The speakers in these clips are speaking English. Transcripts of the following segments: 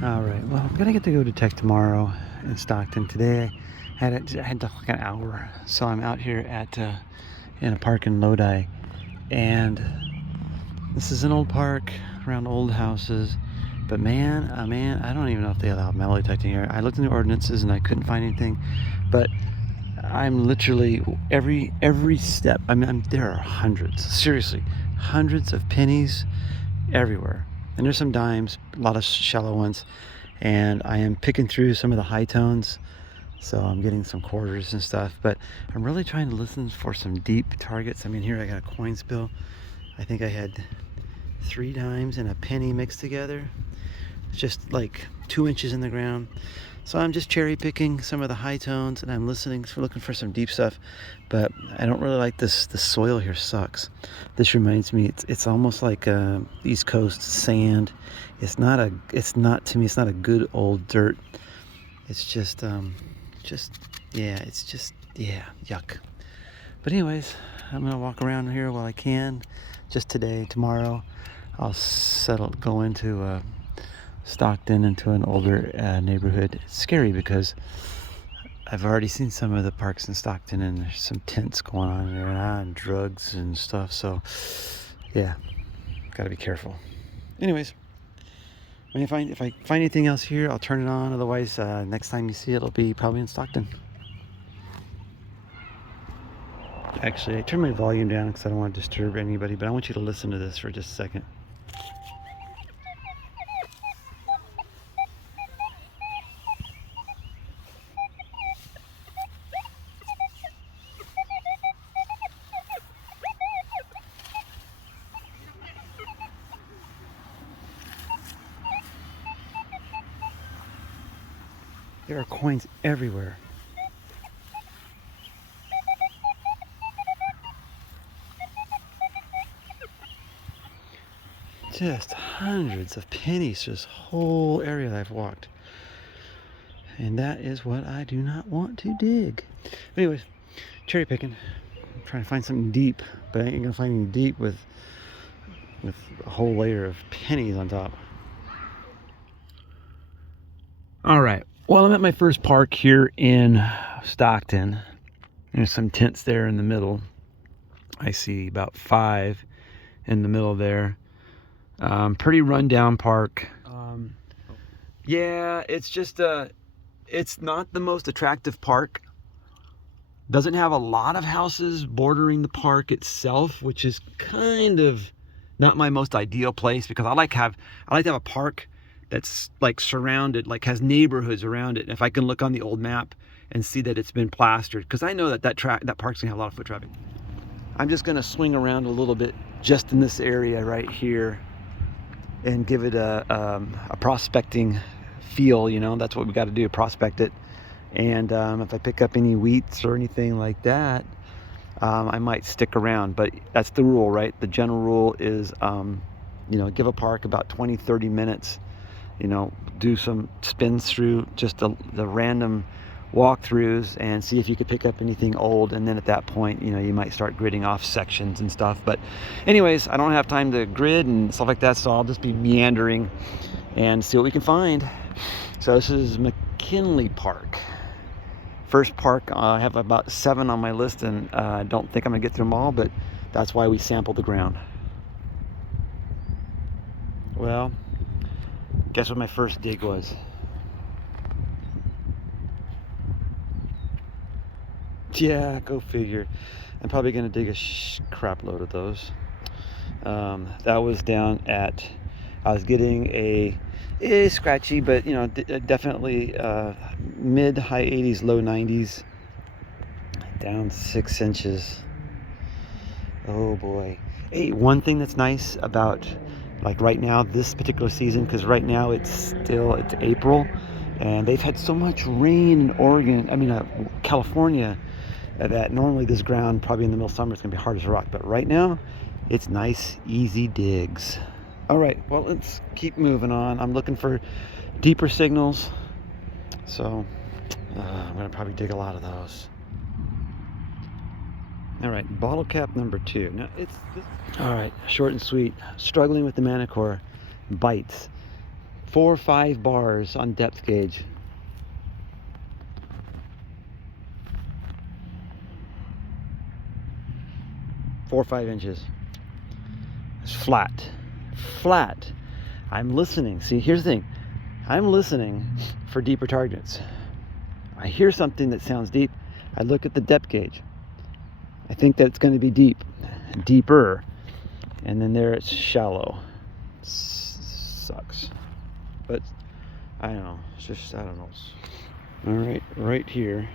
All right. Well, I'm gonna get to go to tech tomorrow in Stockton. Today, I had like an hour, so I'm out here at in a park in Lodi, and this is an old park around old houses. But man, I don't even know if they allow metal detecting here. I looked in the ordinances and I couldn't find anything. But I'm literally every step. I mean, there are hundreds, seriously, hundreds of pennies everywhere. And there's some dimes, a lot of shallow ones. And I am picking through some of the high tones. So I'm getting some quarters and stuff. But I'm really trying to listen for some deep targets. I mean, here I got a coin spill. I think I had 3 dimes and a penny mixed together. It's just like 2 inches in the ground. So I'm just cherry picking some of the high tones and I'm looking for some deep stuff. But I don't really like this. The soil here sucks. This reminds me, it's almost like East Coast sand. It's not to me, it's not a good old dirt. It's just yeah, yuck. But anyways, I'm gonna walk around here while I can. Just today, tomorrow, I'll go into Stockton, into an older neighborhood. It's scary because I've already seen some of the parks in Stockton and there's some tents going on there and drugs and stuff. So yeah, gotta be careful. Anyways, if I find anything else here, I'll turn it on. Otherwise, next time you see it, it'll be probably in Stockton. Actually, I turned my volume down because I don't want to disturb anybody, but I want you to listen to this for just a second. There are coins everywhere. Just hundreds of pennies, this whole area that I've walked. And that is what I do not want to dig. Anyways, cherry picking. I'm trying to find something deep, but I ain't gonna find anything deep with a whole layer of pennies on top. All right. Well, I'm at my first park here in Stockton. There's some tents there in the middle. I see about 5 in the middle there. Pretty rundown park. Yeah, it's just it's not the most attractive park. Doesn't have a lot of houses bordering the park itself, which is kind of not my most ideal place because I like to have a park that's like surrounded, like has neighborhoods around it. And if I can look on the old map and see that it's been plastered, because I know that park's gonna have a lot of foot traffic. I'm just gonna swing around a little bit just in this area right here and give it a prospecting feel. You know, that's what we got to do, prospect it. And if I pick up any wheats or anything like that, I might stick around. But that's the rule, right? The general rule is give a park about 20-30 minutes, do some spins through just the random walkthroughs and see if you could pick up anything old, and then at that point you might start gridding off sections and stuff. But anyways, I don't have time to grid and stuff like that, so I'll just be meandering and see what we can find. So this is McKinley Park, first park. I have about 7 on my list, and I don't think I'm gonna get through them all, but that's why we sampled the ground. Well, guess what my first dig was? Yeah, go figure. I'm probably gonna dig a crap load of those. That was down at, I was getting a scratchy, but definitely mid-high 80s, low 90s, down 6 inches. Oh boy. Hey, one thing that's nice about like right now, this particular season, because right now it's April, and they've had so much rain in Oregon, California, that normally this ground probably in the middle of summer is going to be hard as a rock, but right now it's nice, easy digs. All right, well, let's keep moving on. I'm looking for deeper signals, so I'm going to probably dig a lot of those. All right, bottle cap number 2. Now all right, short and sweet. Struggling with the Manticore bites. 4 or 5 bars on depth gauge. Four or 5 inches. It's flat. Flat. I'm listening. See, here's the thing. I'm listening for deeper targets. I hear something that sounds deep. I look at the depth gauge. I think that it's going to be deep, deeper, and then there it's shallow. Sucks, but I don't know. It's just, I don't know. All right, right here.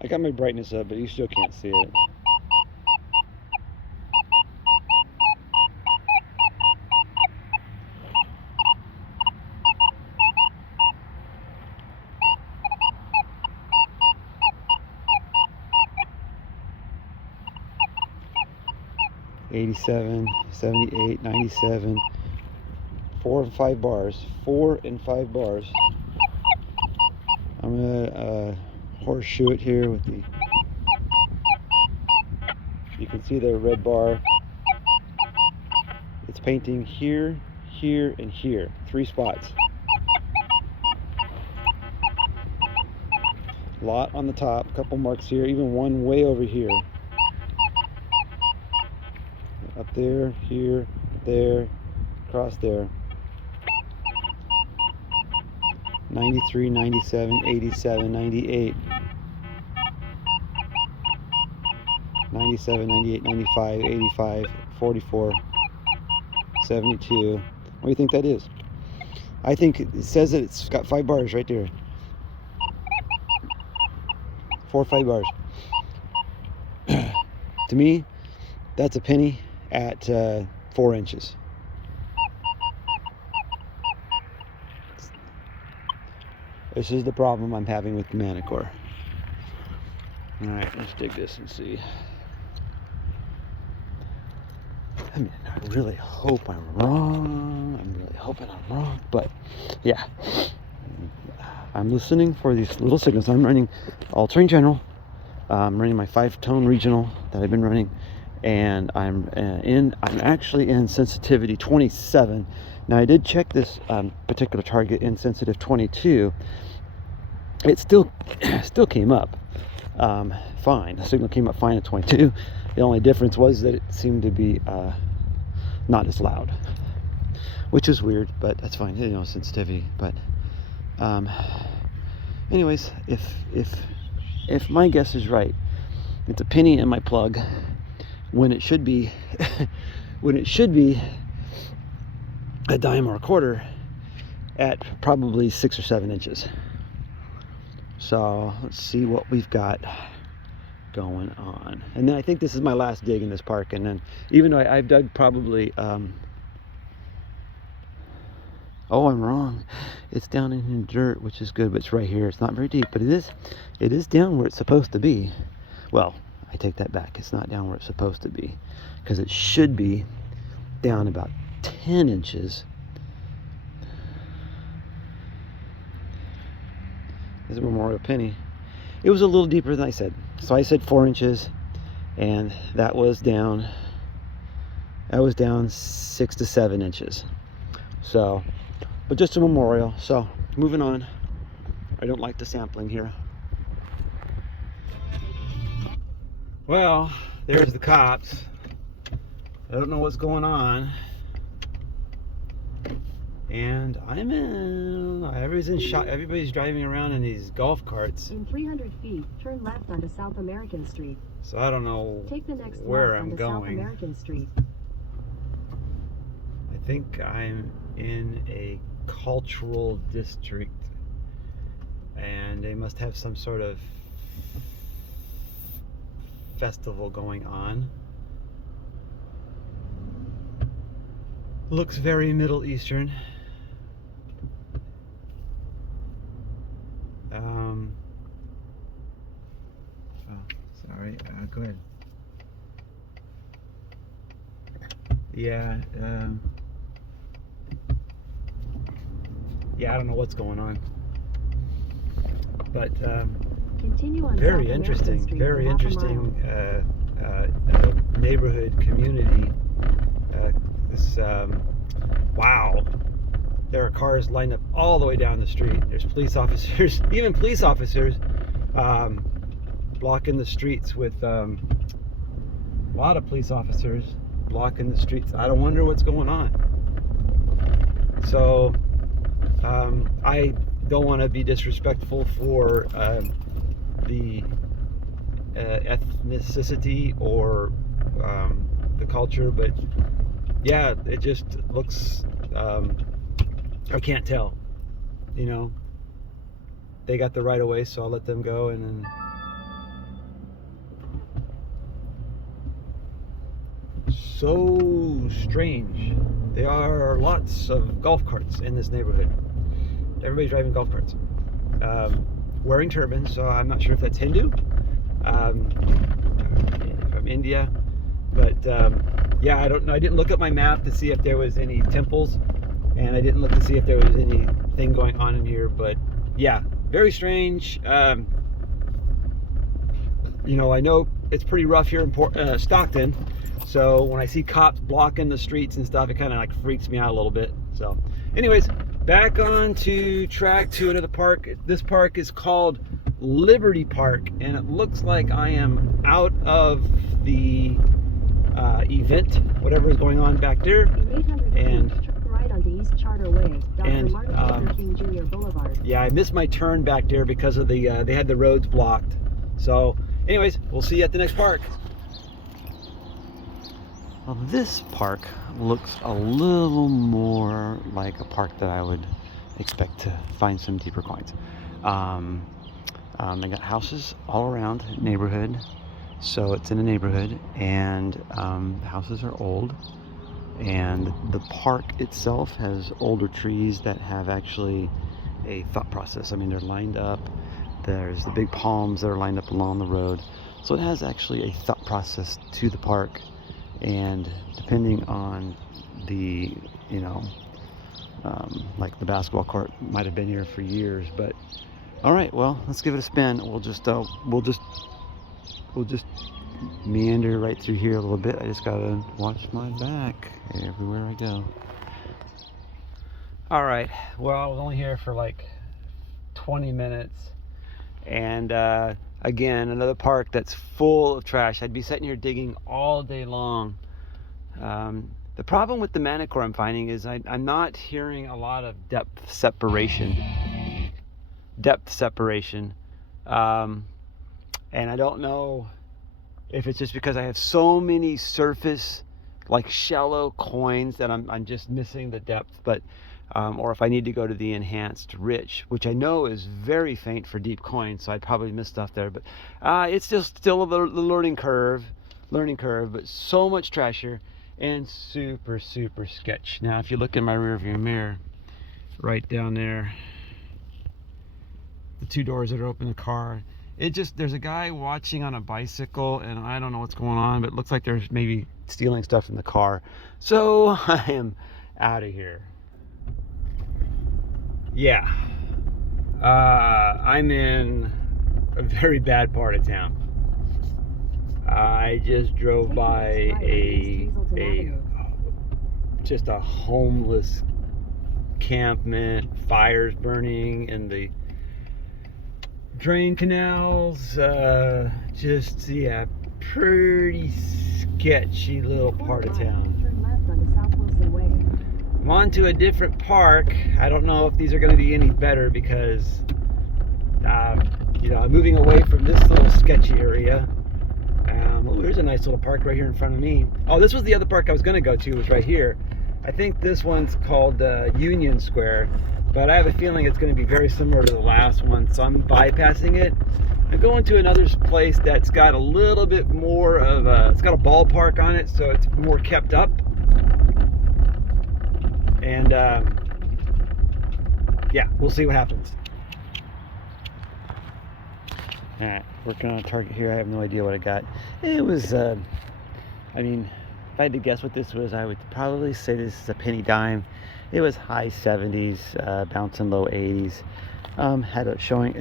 I got my brightness up, but you still can't see it. $87, $78, $97, 4 and 5 bars, 4 and 5 bars. I'm gonna horseshoe it here with the, you can see the red bar. It's painting here, here, and here, 3 spots. A lot on the top, a couple marks here, even one way over here. Up there, here, there, across there. 93, 97, 87, 98. 97, 98, 95, 85, 44, 72. What do you think that is? I think it says that it's got 5 bars right there. 4 or 5 bars. To me, that's a penny at 4 inches. This is the problem I'm having with the Manticore. Alright, let's dig this and see. I mean, I really hope I'm wrong. I'm really hoping I'm wrong. But, yeah. I'm listening for these little signals. I'm running all terrain general. I'm running my 5-tone regional that I've been running. And I'm actually in sensitivity 27. Now, I did check this particular target in sensitive 22. It still came up fine. The signal came up fine at 22. The only difference was that it seemed to be not as loud, which is weird, but that's fine. You know, sensitivity. But anyways, if my guess is right, it's a penny in my plug when it should be a dime or a quarter at probably 6 or 7 inches. So let's see what we've got going on. And then I think this is my last dig in this park. And then even though I've dug probably oh, I'm wrong. It's down in the dirt, which is good, but it's right here. It's not very deep, but it is down where it's supposed to be. Well, I take that back. It's not down where it's supposed to be, because it should be down about 10 inches. There's a memorial penny. It was a little deeper than I said. So I said 4 inches, and that was down 6 to 7 inches. So, but just a memorial. So moving on. I don't like the sampling here. Well, there's the cops. I don't know what's going on. And I'm in. Everybody's driving around in these golf carts. In 300 feet, turn left onto South American Street. So I don't know Take the next where left I'm onto going. South American Street. I think I'm in a cultural district, and they must have some sort of festival going on. Looks very Middle Eastern. Oh, sorry. Go ahead. Yeah. Yeah, I don't know what's going on, but Continue on very South interesting. American Street Very for half a interesting. mile. neighborhood community. Wow, there are cars lined up all the way down the street. There's police officers, even police officers, blocking the streets with a lot of police officers blocking the streets. I don't wonder what's going on. So I don't want to be disrespectful for the ethnicity or the culture, but yeah, it just looks, I can't tell, you know. They got the right of way, so I'll let them go. And then so strange, there are lots of golf carts in this neighborhood. Everybody's driving golf carts, wearing turbans, so I'm not sure if that's Hindu, from India, but yeah, I don't know. I didn't look at my map to see if there was any temples, and I didn't look to see if there was anything going on in here, but yeah, very strange. You know, I know it's pretty rough here in Stockton, so when I see cops blocking the streets and stuff, it kind of like freaks me out a little bit. So anyways, back on to track to another park. This park is called Liberty Park, and it looks like I am out of the event, whatever is going on back there. And right onto East Charter Way, and Dr. Martin Luther King Jr. Boulevard. Yeah, I missed my turn back there because of the they had the roads blocked. So anyways, we'll see you at the next park. Well, this park looks a little more like a park that I would expect to find some deeper coins. They got houses all around the neighborhood, so it's in a neighborhood, and the houses are old, and the park itself has older trees that have actually a thought process. I mean, they're lined up. There's the big palms that are lined up along the road, so it has actually a thought process to the park. And depending on the, you know, like the basketball court might have been here for years, but all right, well, let's give it a spin. We'll just meander right through here a little bit. I just gotta watch my back everywhere I go. All right, well, I was only here for like 20 minutes, and again, another park that's full of trash. I'd be sitting here digging all day long. The problem with the Manticore I'm finding is I'm not hearing a lot of depth separation. And I don't know if it's just because I have so many surface, like shallow coins, that I'm just missing the depth, but or if I need to go to the enhanced rich, which I know is very faint for deep coins, so I'd probably miss stuff there. But it's just still a learning curve, but so much trash here and super sketch. Now, if you look in my rearview mirror, right down there, the two doors that are open in the car, there's a guy watching on a bicycle, and I don't know what's going on, but it looks like there's maybe stealing stuff in the car. So I am out of here. Yeah, I'm in a very bad part of town. I just drove by just a homeless encampment, fires burning in the drain canals. Just, yeah, pretty sketchy little part of town. Turn left onto South Wilson Way. I'm on to a different park. I don't know if these are going to be any better because, you know, I'm moving away from this little sketchy area. Oh, here's a nice little park right here in front of me. Oh, this was the other park I was going to go to, was right here. I think this one's called Union Square, but I have a feeling it's going to be very similar to the last one, so I'm bypassing it. I'm going to another place that's got a little bit more of it's got a ballpark on it, so it's more kept up. And yeah, we'll see what happens. Alright, working on a target here. I have no idea what I got. It was, I mean, if I had to guess what this was, I would probably say this is a penny dime. It was high 70s, bouncing low 80s. Had a showing,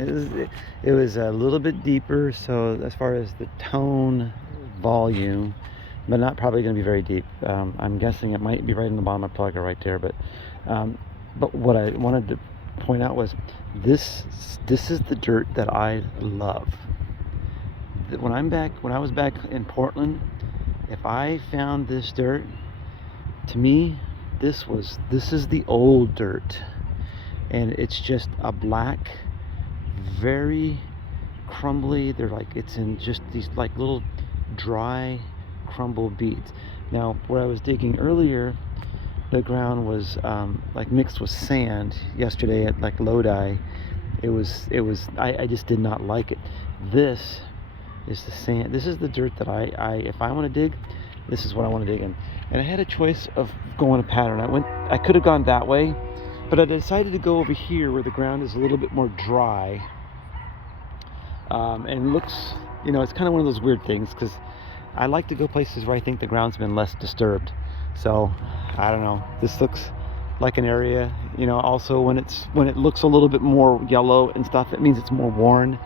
it was a little bit deeper, so as far as the tone, volume, but not probably going to be very deep. I'm guessing it might be right in the bottom of the plug or right there. But what I wanted to point out was this is the dirt that I love. When I was back in Portland, if I found this dirt, to me, this is the old dirt, and it's just a black, very crumbly. They're like, it's in just these like little dry crumble beads. Now, where I was digging earlier, the ground was like mixed with sand. Yesterday at like Lodi, I just did not like it. This is the sand. This is the dirt that if I want to dig, this is what I want to dig in. And I had a choice of going a pattern. I could have gone that way, but I decided to go over here where the ground is a little bit more dry. And looks, it's kind of one of those weird things, because I like to go places where I think the ground's been less disturbed. So I don't know, this looks like an area, also when it looks a little bit more yellow and stuff, it means it's more worn.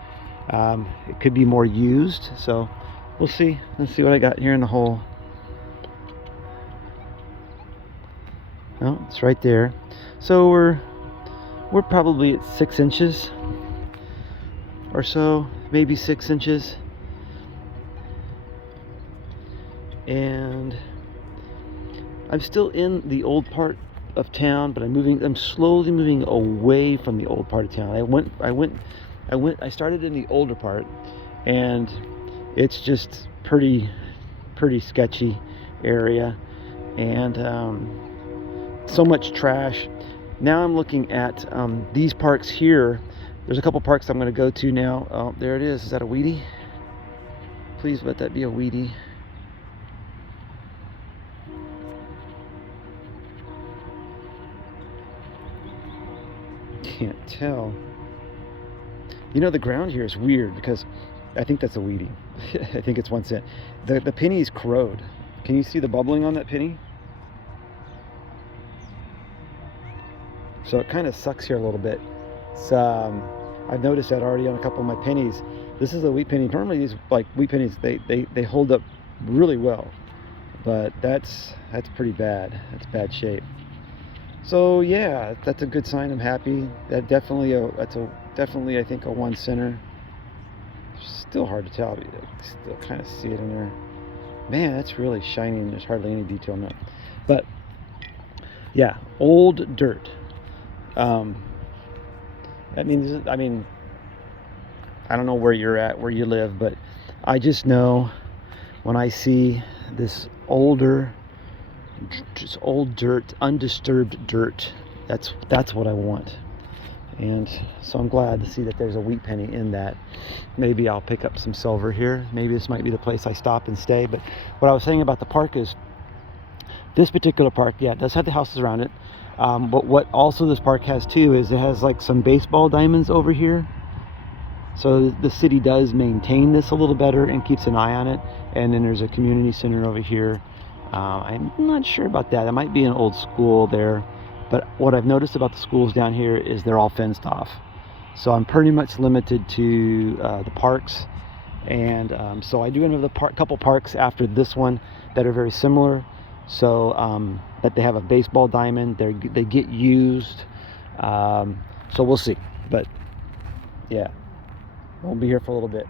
It could be more used, so we'll see. Let's see what I got here in the hole. Oh, it's right there. So we're probably at 6 inches or so, maybe 6 inches. And I'm still in the old part of town, but I'm slowly moving away from the old part of town. I started in the older part, and it's just pretty sketchy area, and so much trash. Now I'm looking at these parks here. There's a couple parks I'm going to go to now. Oh, there it is. Is that a weedy? Please let that be a weedy. Can't tell. The ground here is weird, because I think that's a weedy. I think it's 1 cent. The penny is corrode. Can you see the bubbling on that penny? So it kind of sucks here a little bit. It's, I've noticed that already on a couple of my pennies. This is a wheat penny. Normally these like wheat pennies, they hold up really well, but that's pretty bad. That's bad shape. So yeah, that's a good sign. I'm happy. That's definitely I think a 1 center. Still hard to tell, but you still kind of see it in there. Man, that's really shiny, and there's hardly any detail in it. But yeah, old dirt. I mean, I don't know where you're at, where you live, but I just know when I see this just old dirt, undisturbed dirt, that's what I want. And so I'm glad to see that there's a wheat penny in that. Maybe I'll pick up some silver here. Maybe this might be the place I stop and stay. But what I was saying about the park is, this particular park, yeah, it does have the houses around it. But what also this park has too is it has like some baseball diamonds over here. So the city does maintain this a little better and keeps an eye on it. And then there's a community center over here. I'm not sure about that. It might be an old school there. But what I've noticed about the schools down here is they're all fenced off. So I'm pretty much limited to the parks. And so I do have a couple parks after this one that are very similar. So that they have a baseball diamond. They get used. So we'll see. But yeah, we'll be here for a little bit.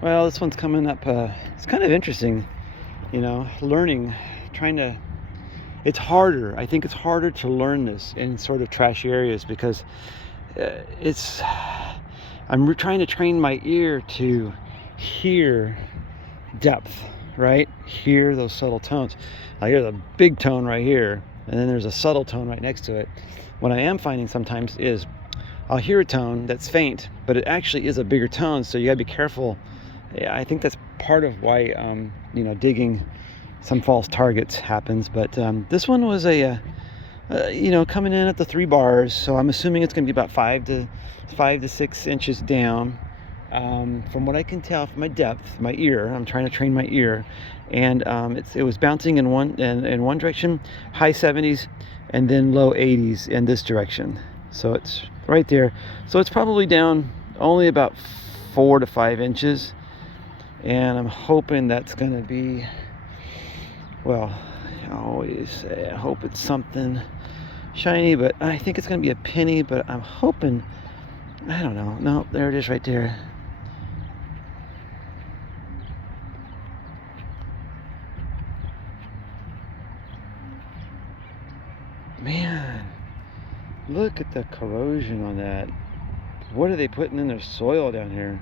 Well, this one's coming up. It's kind of interesting, learning, it's harder. I think it's harder to learn this in sort of trashy areas, because I'm trying to train my ear to hear depth, right? Hear those subtle tones. I hear the big tone right here, and then there's a subtle tone right next to it. What I am finding sometimes is I'll hear a tone that's faint, but it actually is a bigger tone, so you gotta be careful. Yeah, I think that's part of why digging some false targets happens. But this one was coming in at the 3 bars, so I'm assuming it's going to be about 5 to 6 inches down. From what I can tell from my depth, my ear, I'm trying to train my ear, and it was bouncing in one direction, high 70s, and then low 80s in this direction. So it's right there. So it's probably down only about 4 to 5 inches. And I'm hoping that's gonna be, well, I always say I hope it's something shiny, but I think it's gonna be a penny, but I'm hoping, I don't know. No, there it is right there. Man, look at the corrosion on that. What are they putting in their soil down here?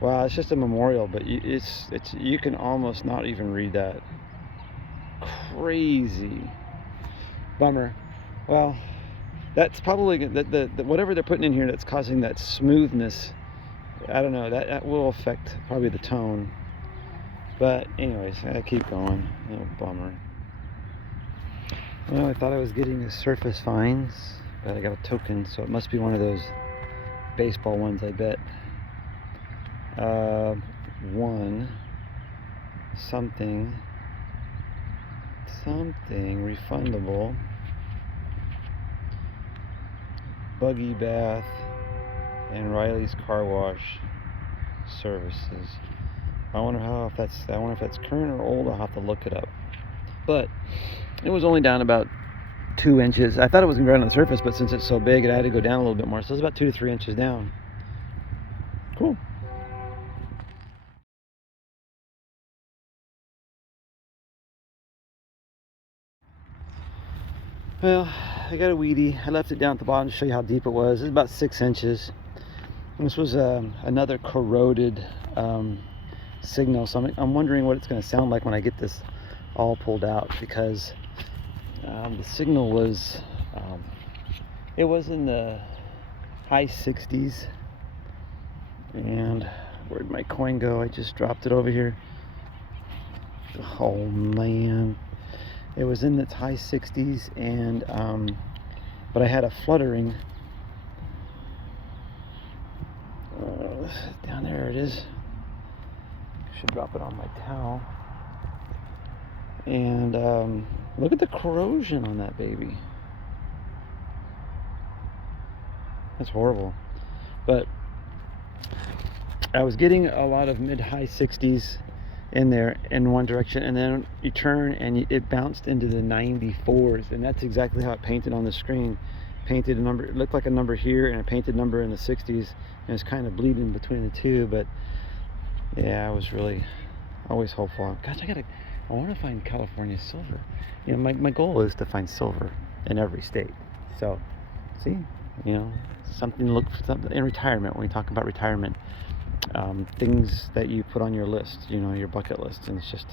Wow, it's just a memorial, but it's you can almost not even read that. Crazy. Bummer. Well, that's probably the whatever they're putting in here that's causing that smoothness. I don't know, that will affect probably the tone. But anyways, I keep going. Oh, bummer. Well, I thought I was getting the surface fines, but I got a token, so it must be one of those baseball ones, I bet. One something refundable. Buggy Bath and Riley's Car Wash services. I wonder if that's current or old. I'll have to look it up. But it was only down about 2 inches. I thought it was gonna be right on the surface, but since it's so big, it had to go down a little bit more. So it's about 2 to 3 inches down. Cool. Well, I got a weedy. I left it down at the bottom to show you how deep it was. It's about 6 inches. And this was another corroded signal, so I'm wondering what it's going to sound like when I get this all pulled out, because the signal was it was in the high 60s. And where'd my coin go? I just dropped it over here. Oh man, it was in its high 60s, and but I had a fluttering down there. It is. Should drop it on my towel. And look at the corrosion on that baby. That's horrible. But I was getting a lot of mid-high 60s in there in one direction, and then you turn and it bounced into the 94s, and that's exactly how it painted on the screen. Painted a number, it looked like a number here, and a painted number in the 60s, and it's kind of bleeding between the two. But yeah, I was really always hopeful. Gosh, I want to find California silver. You know, my goal is to find silver in every state. So, see, you know, something to look for, something in retirement. When we talk about retirement, things that you put on your list, you know, your bucket list, and it's just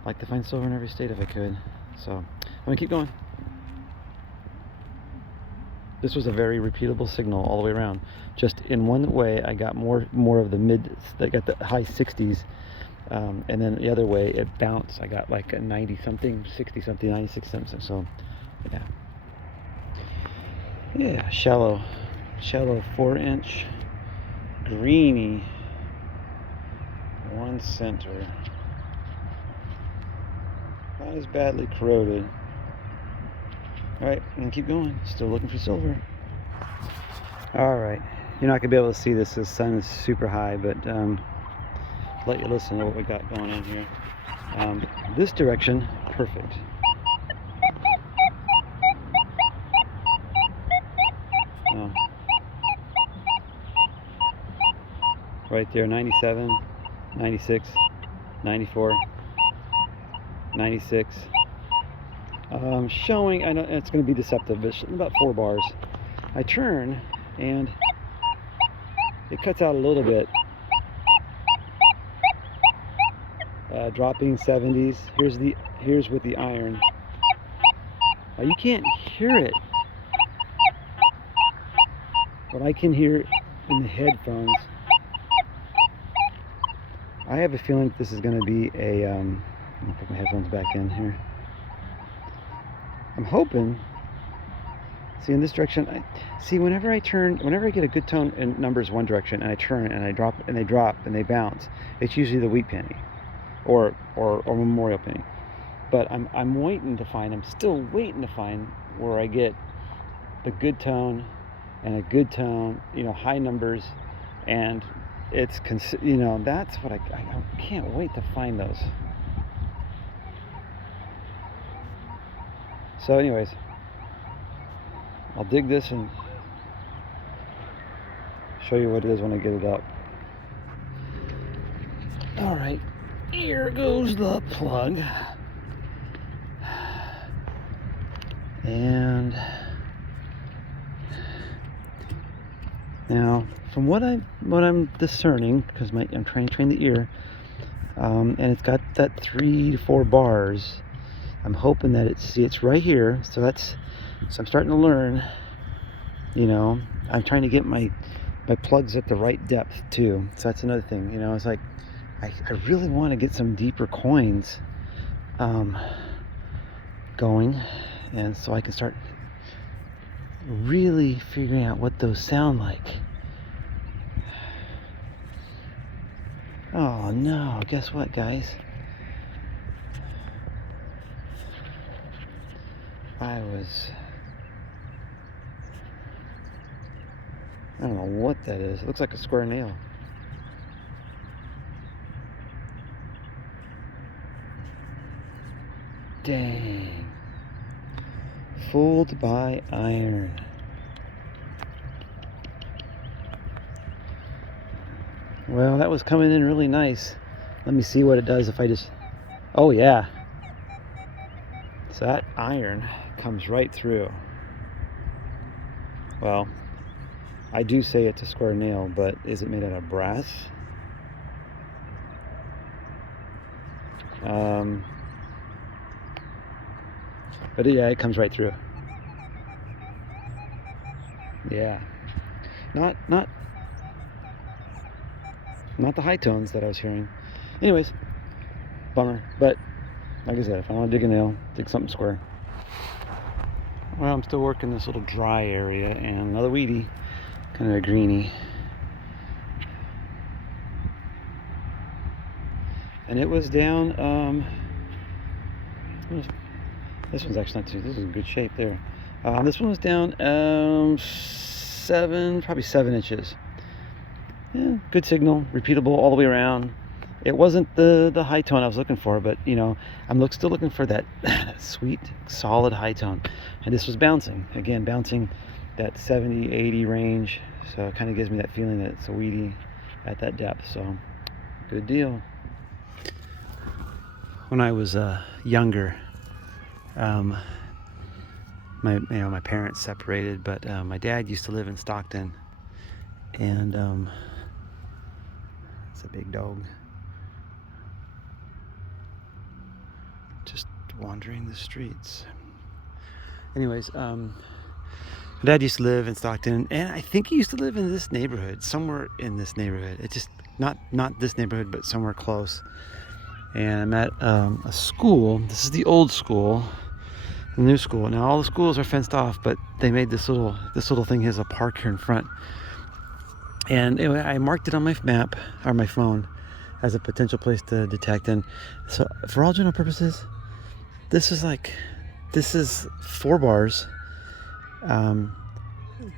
I'd like to find silver in every state if I could. So I'm gonna keep going. This was a very repeatable signal all the way around. Just in one way, I got more of the mid, I got the high 60s, and then the other way it bounced. I got like a 90 something, 60 something, 96 something. So yeah, shallow 4-inch greeny, 1 center, not as badly corroded. All right, I'm gonna keep going. Still looking for silver. All right, you're not gonna be able to see this. The sun is super high, but let you listen to what we got going on here. This direction, perfect. Oh. Right there, 97, 96, 94, 96. Showing, I know it's going to be deceptive, but about 4 bars. I turn and it cuts out a little bit. Dropping 70s. Here's with the iron. You can't hear it, but I can hear it in the headphones. I have a feeling this is going to be a. Let me put my headphones back in here. I'm hoping. See, in this direction, whenever I get a good tone in numbers one direction, and I turn and I drop, and they drop and they bounce, it's usually the wheat penny, or memorial penny. But I'm still waiting to find where I get the good tone and a good tone, you know, high numbers, and it's, you know, that's what I can't wait to find those. So anyways, I'll dig this and show you what it is when I get it up. All right, here goes the plug. And now, from what I'm discerning, because I'm trying to train the ear, and it's got that 3 to 4 bars. I'm hoping that it's right here. So I'm starting to learn. You know, I'm trying to get my plugs at the right depth too. So that's another thing. You know, it's like I really want to get some deeper coins going, and so I can start really figuring out what those sound like. Oh no, guess what, guys? I don't know what that is. It looks like a square nail. Dang. Fooled by iron. Well, that was coming in really nice. Let me see what it does if I just... Oh yeah. So that iron comes right through. Well, I do say it's a square nail, but is it made out of brass? But yeah, it comes right through. Yeah. Not the high tones that I was hearing. Anyways, bummer. But like I said, if I want to dig a nail, dig something square. Well, I'm still working this little dry area, and another weedy, kind of a greeny. And it was down, this one's actually not too, this is in good shape there. This one was down probably 7 inches. Yeah, good signal, repeatable all the way around. It wasn't the high tone I was looking for, but you know, I'm still looking for that sweet, solid high tone. And this was bouncing that 70, 80 range. So it kind of gives me that feeling that it's a weedy at that depth. So good deal. When I was younger, my parents separated, but my dad used to live in Stockton, and it's a big dog. Just wandering the streets. Anyways, my dad used to live in Stockton, and I think he used to live in this neighborhood, somewhere in this neighborhood. It's just not this neighborhood, but somewhere close. And I'm at a school. This is the old school, the new school. Now all the schools are fenced off, but they made this little thing has a park here in front. And anyway, I marked it on my map or my phone as a potential place to detect. And so, for all general purposes, this is 4 bars.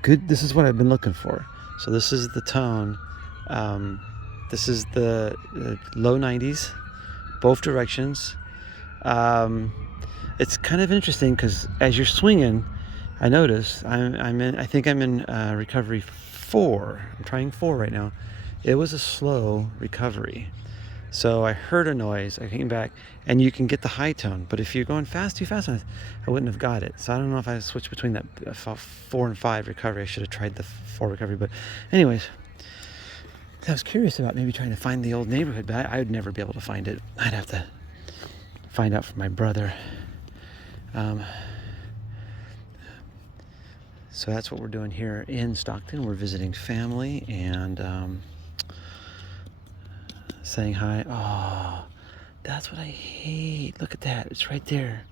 Good. This is what I've been looking for. So this is the tone. This is the low 90s. Both directions. It's kind of interesting because as you're swinging, I notice I think I'm in recovery 4. I'm trying 4 right now. It was a slow recovery, so I heard a noise. I came back, and you can get the high tone, but if you're going too fast, I wouldn't have got it. So I don't know if I switched between that 4 and 5 recovery. I should have tried the 4 recovery, but anyways. I was curious about maybe trying to find the old neighborhood, but I would never be able to find it. I'd have to find out from my brother. So that's what we're doing here in Stockton. We're visiting family and saying hi. Oh, that's what I hate. Look at that. It's right there.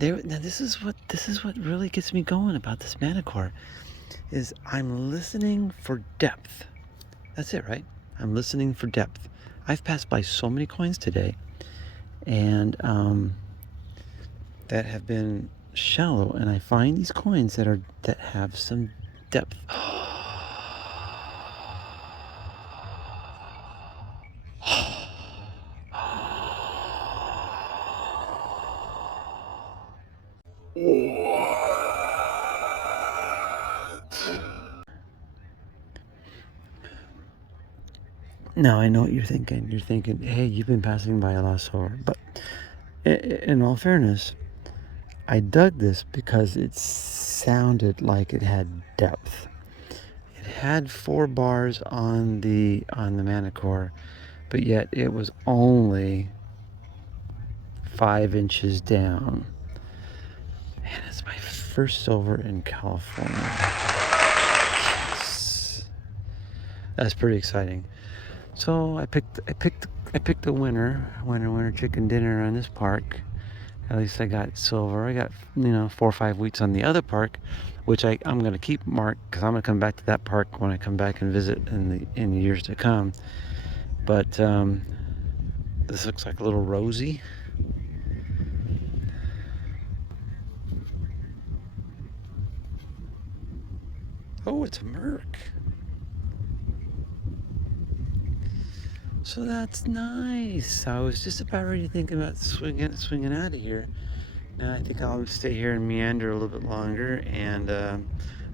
Now this is what really gets me going about this Manticore. Is I'm listening for depth. That's it, right? I'm listening for depth. I've passed by so many coins today, and that have been shallow, and I find these coins that have some depth. Now I know what you're thinking. You're thinking, hey, you've been passing by a lot of silver. But in all fairness, I dug this because it sounded like it had depth. It had 4 bars on the Manticore, but yet it was only 5 inches down. And it's my first silver in California. That's pretty exciting. So I picked a winner chicken dinner on this park. At least I got silver. I got 4 or 5 weeks on the other park, which I'm gonna keep marked because I'm gonna come back to that park when I come back and visit in the years to come. But this looks like a little rosy. Oh, it's a Merc. So that's nice. I was just about ready to think about swinging out of here. Now I think I'll stay here and meander a little bit longer. And I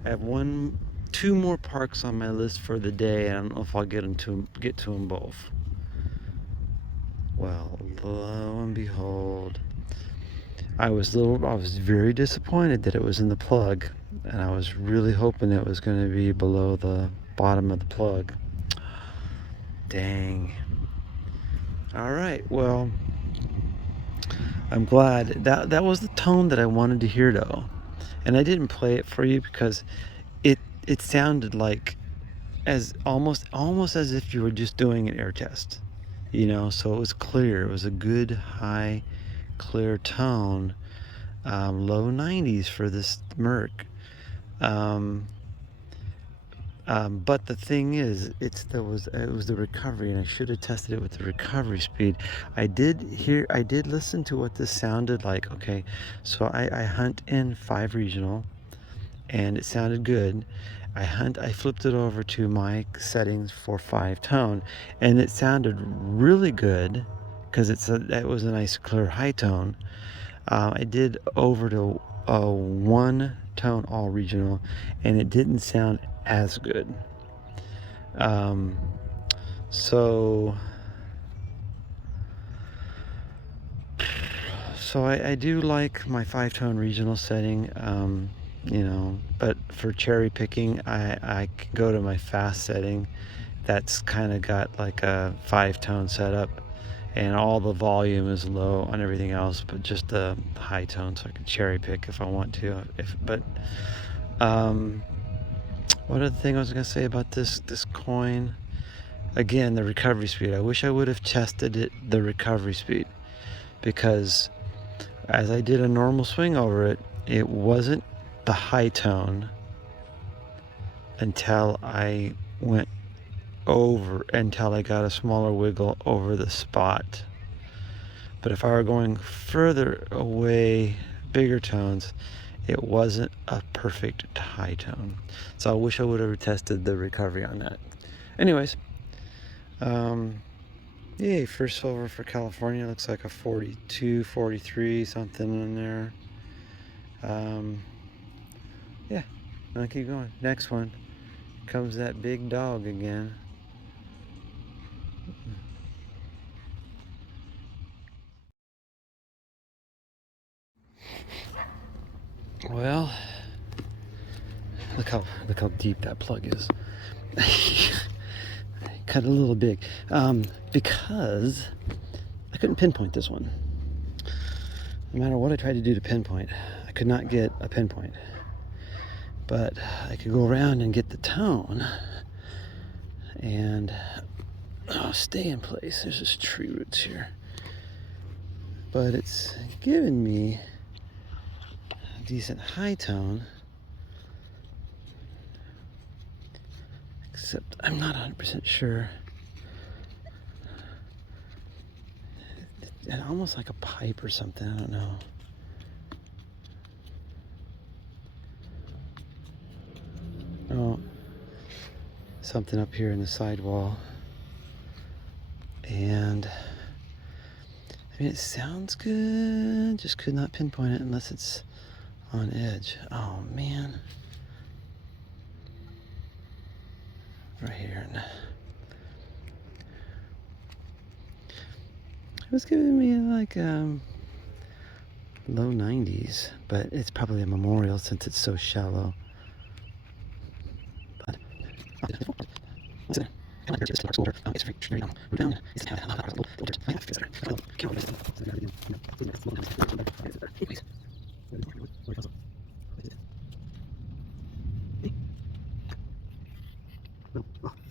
have 2 more parks on my list for the day. I don't know if I'll get to them both. Well, lo and behold, I was very disappointed that it was in the plug, and I was really hoping it was going to be below the bottom of the plug. Dang. All right, well, I'm glad that was the tone that I wanted to hear, though, and I didn't play it for you because it sounded like almost as if you were just doing an air test, so it was clear. It was a good high clear tone, low 90s for this Merc. But the thing is, it was the recovery, and I should have tested it with the recovery speed. I did listen to what this sounded like. Okay, so I hunt in 5 regional, and it sounded good. I flipped it over to my settings for 5 tone, and it sounded really good because it was a nice clear high tone. I did over to 1 tone all regional, and it didn't sound as good. So I do like my 5 tone regional setting, but for cherry picking, I can go to my fast setting. That's kind of got like a 5 tone setup, and all the volume is low on everything else, but just the high tone, so I can cherry pick if I want to. What other thing I was gonna say about this coin? Again, the recovery speed. I wish I would have tested the recovery speed, because as I did a normal swing over it, it wasn't the high tone until I got a smaller wiggle over the spot. But if I were going further away, bigger tones, it wasn't a perfect high tone. So I wish I would have tested the recovery on that. Anyways, yay, first silver for California. Looks like a 42, 43, something in there. Yeah, I'll keep going. Next one comes that big dog again. Well, look how deep that plug is. Cut a little big, because I couldn't pinpoint this one. No matter what I tried to do to pinpoint, I could not get a pinpoint. But I could go around and get the tone and stay in place. There's just tree roots here, but it's given me a decent high tone, except I'm not 100% sure. It's almost like a pipe or something, I don't know. Oh, something up here in the sidewall. And I mean, it sounds good, just could not pinpoint it unless it's on edge. Oh man. Right here. was giving me like low 90s, but it's probably a memorial since it's so shallow.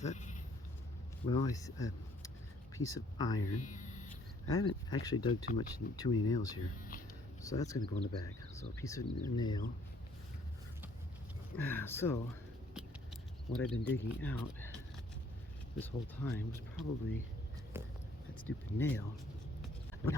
But well, a piece of iron. I haven't actually dug too many nails here, so that's going to go in the bag. So a piece of nail. So what I've been digging out this whole time was probably that stupid nail. Let's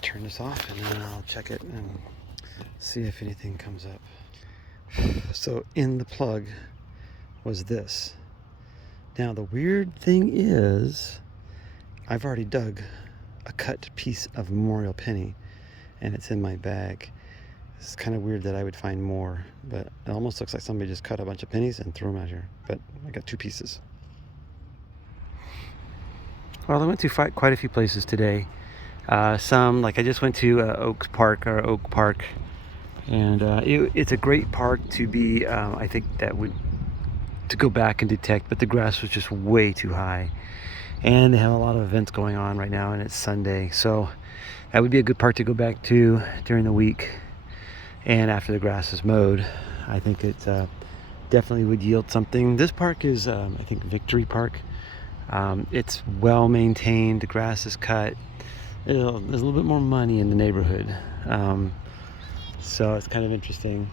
turn this off and then I'll check it and see if anything comes up. So in the plug was this. Now the weird thing is I've already dug a cut piece of memorial penny and it's in my bag. It's kind of weird that I would find more, but it almost looks like somebody just cut a bunch of pennies and threw them out here. But I got 2 pieces. Well, I went to quite a few places today. Some, like I just went to Oak Park, and it's a great park to be, I think to go back and detect, but the grass was just way too high. And they have a lot of events going on right now, and it's Sunday, so that would be a good park to go back to during the week. And after the grass is mowed, I think it definitely would yield something. This park is, I think, Victory Park. It's well maintained, the grass is cut. There's a little bit more money in the neighborhood. So it's kind of interesting.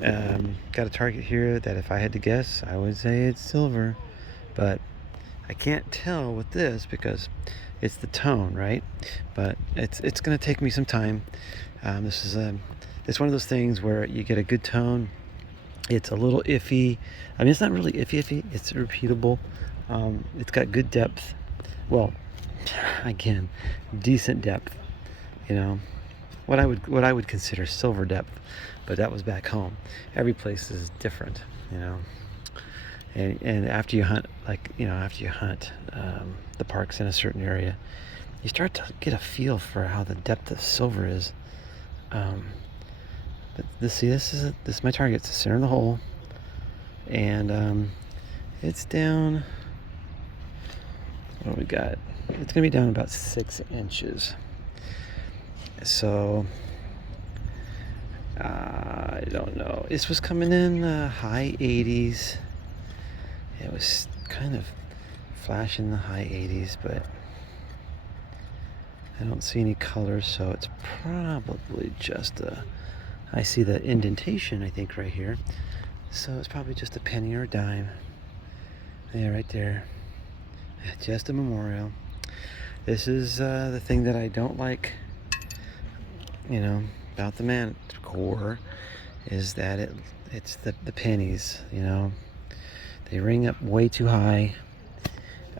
Got a target here that if I had to guess, I would say it's silver. But I can't tell with this because it's the tone, right? But it's going to take me some time. It's one of those things where you get a good tone. It's a little iffy. I mean, it's not really iffy. It's repeatable. It's got good depth. Well, again, decent depth. You know, what I would consider silver depth, but that was back home. Every place is different, you know. And after you hunt, the parks in a certain area, you start to get a feel for how the depth of silver is. But this is my target. It's the center of the hole, and it's down. What do we got? It's gonna be down about 6 inches. So I don't know. This was coming in high 80s. It was kind of flashing the high 80s, but I don't see any colors, so it's probably just I see the indentation, I think, right here. So it's probably just a penny or a dime. Yeah, right there. Just a memorial. This is the thing that I don't like, you know, about the Manticore, is that it's the pennies, you know. They ring up way too high.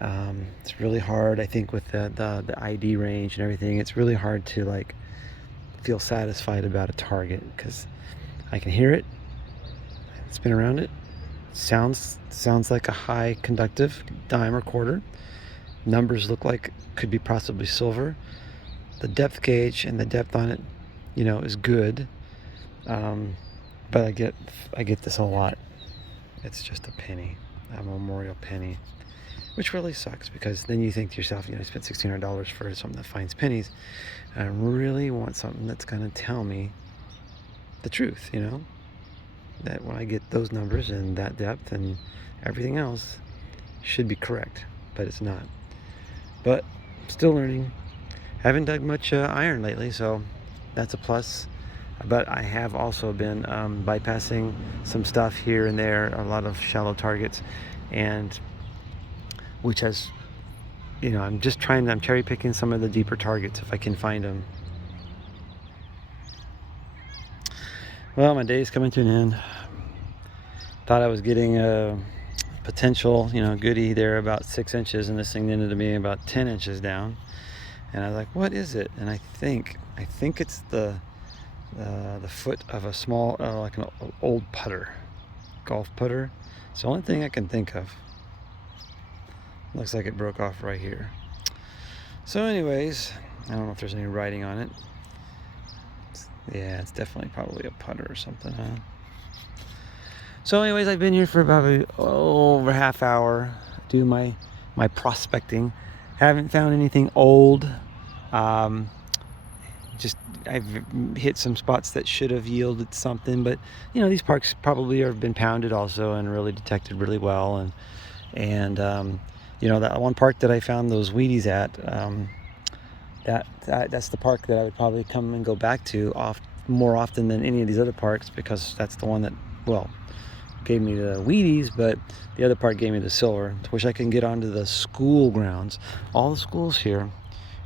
It's really hard, I think, with the ID range and everything. It's really hard to like feel satisfied about a target because I can hear it, spin around it. Sounds like a high conductive dime or quarter. Numbers look like could be possibly silver. The depth gauge and the depth on it, you know, is good. But I get this a lot. It's just a penny, a memorial penny, which really sucks because then you think to yourself, you know, I spent $1,600 for something that finds pennies. And I really want something that's going to tell me the truth, you know, that when I get those numbers and that depth and everything else should be correct, but it's not. But still learning. Haven't dug much iron lately, so that's a plus. But I have also been bypassing some stuff here and there, a lot of shallow targets, and which has, you know, I'm cherry picking some of the deeper targets if I can find them. Well, my day's coming to an end. Thought I was getting a potential, you know, goodie there about 6 inches, and this thing ended up being about 10 inches down. And I was like, what is it? And I think it's the the foot of a small, like an old putter, golf putter. It's the only thing I can think of. Looks like it broke off right here. So anyways, I don't know if there's any writing on it. Yeah, it's definitely probably a putter or something, huh? So anyways, I've been here for about over half hour doing my prospecting. Haven't found anything old. Just I've hit some spots that should have yielded something, but you know, these parks probably have been pounded also and really detected really well. And you know, that one park that I found those Wheaties at, that's the park that I would probably come and go back to more often than any of these other parks, because that's the one that, well, gave me the Wheaties, but the other part gave me the silver. Wish I can get onto the school grounds. All the schools here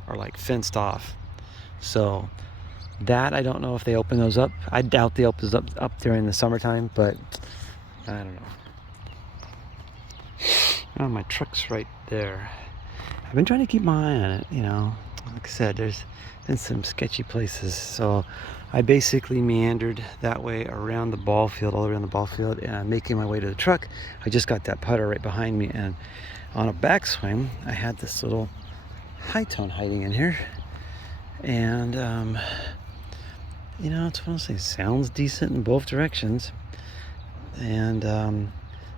are like fenced off, so that I don't know if they open those up. I doubt they open those up during the summertime, but I don't know. Oh, my truck's right there. I've been trying to keep my eye on it, you know. Like I said, there's been some sketchy places, so I basically meandered that way around the ball field, all around the ball field, and I'm making my way to the truck. I just got that putter right behind me, and on a backswing, I had this little high tone hiding in here, and you know, it's one of those things. Sounds decent in both directions, and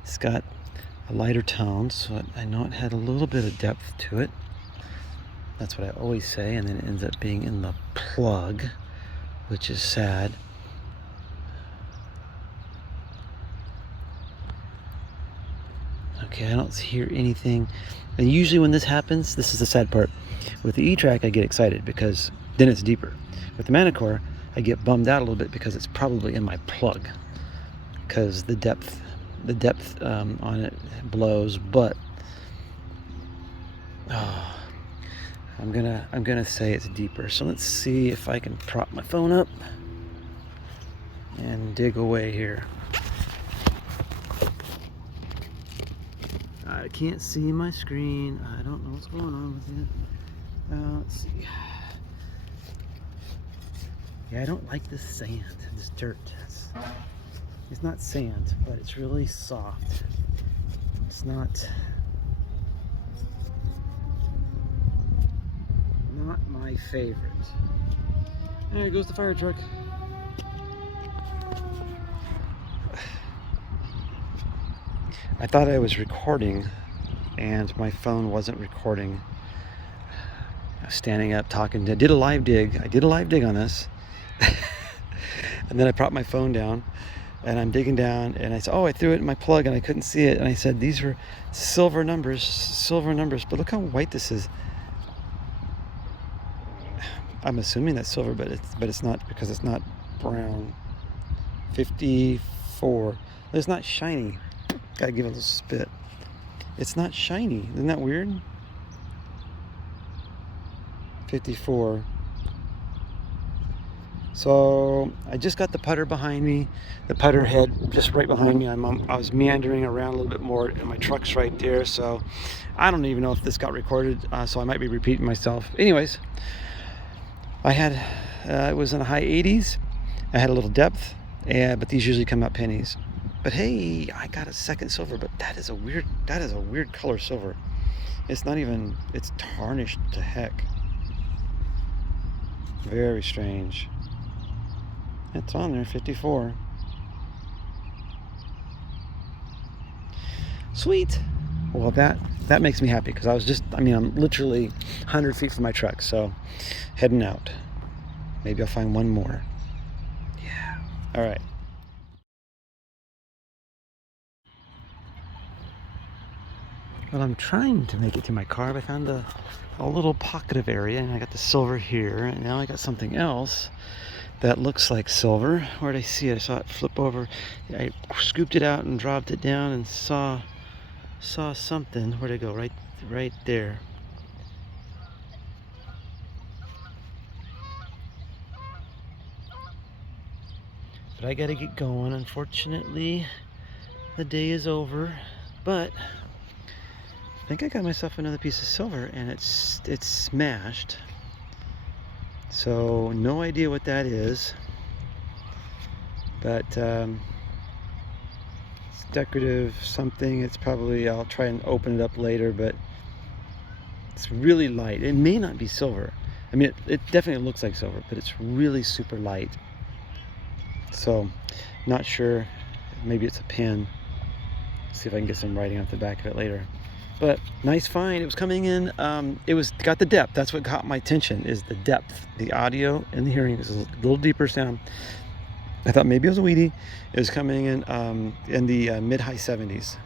it's got a lighter tone, so I know it had a little bit of depth to it. That's what I always say, and then it ends up being in the plug, which is sad. Okay, I don't hear anything. And usually when this happens, this is the sad part. With the E-trac, I get excited because then it's deeper. With the Manticore, I get bummed out a little bit because it's probably in my plug, because the depth on it blows. But I'm gonna say it's deeper. So let's see if I can prop my phone up and dig away here. I can't see my screen. I don't know what's going on with it. Let's see. Yeah, I don't like this sand, this dirt. It's not sand, but it's really soft. It's not my favorite. There goes the fire truck. I thought I was recording, and my phone wasn't recording. I was standing up talking. I did a live dig on this. And then I propped my phone down, and I'm digging down, and I said, oh, I threw it in my plug and I couldn't see it, and I said these were silver numbers, but look how white this is. I'm assuming that's silver, but it's not, because it's not brown. 54. It's not shiny. Gotta give it a little spit. It's not shiny. Isn't that weird? 54. So I just got the putter behind me, the putter head just right behind me. I was meandering around a little bit more, and my truck's right there. So I don't even know if this got recorded, so I might be repeating myself. Anyways, I had, it was in the high 80s. I had a little depth, but these usually come out pennies. But hey, I got a second silver, but that is a weird color silver. It's not even, it's tarnished to heck. Very strange. It's on there, 54. Sweet. Well, that makes me happy, because I'm literally 100 feet from my truck, so heading out. Maybe I'll find one more. Yeah. All right. Well, I'm trying to make it to my car, but I found a little pocket of area, and I got the silver here, and now I got something else that looks like silver. Where'd I see it? I saw it flip over. I scooped it out and dropped it down and saw something. Where'd it go? Right there. But I gotta get going. Unfortunately, the day is over, but I think I got myself another piece of silver, and it's smashed. So no idea what that is. but it's decorative something. It's probably, I'll try and open it up later, but it's really light. It may not be silver. I mean, it definitely looks like silver, but it's really super light. So, not sure. Maybe it's a pin. See if I can get some writing off the back of it later. But nice find. It was coming in. It was got the depth. That's what caught my attention, is the depth. The audio and the hearing is a little deeper sound. I thought maybe it was a weedy. It was coming in the mid-high 70s.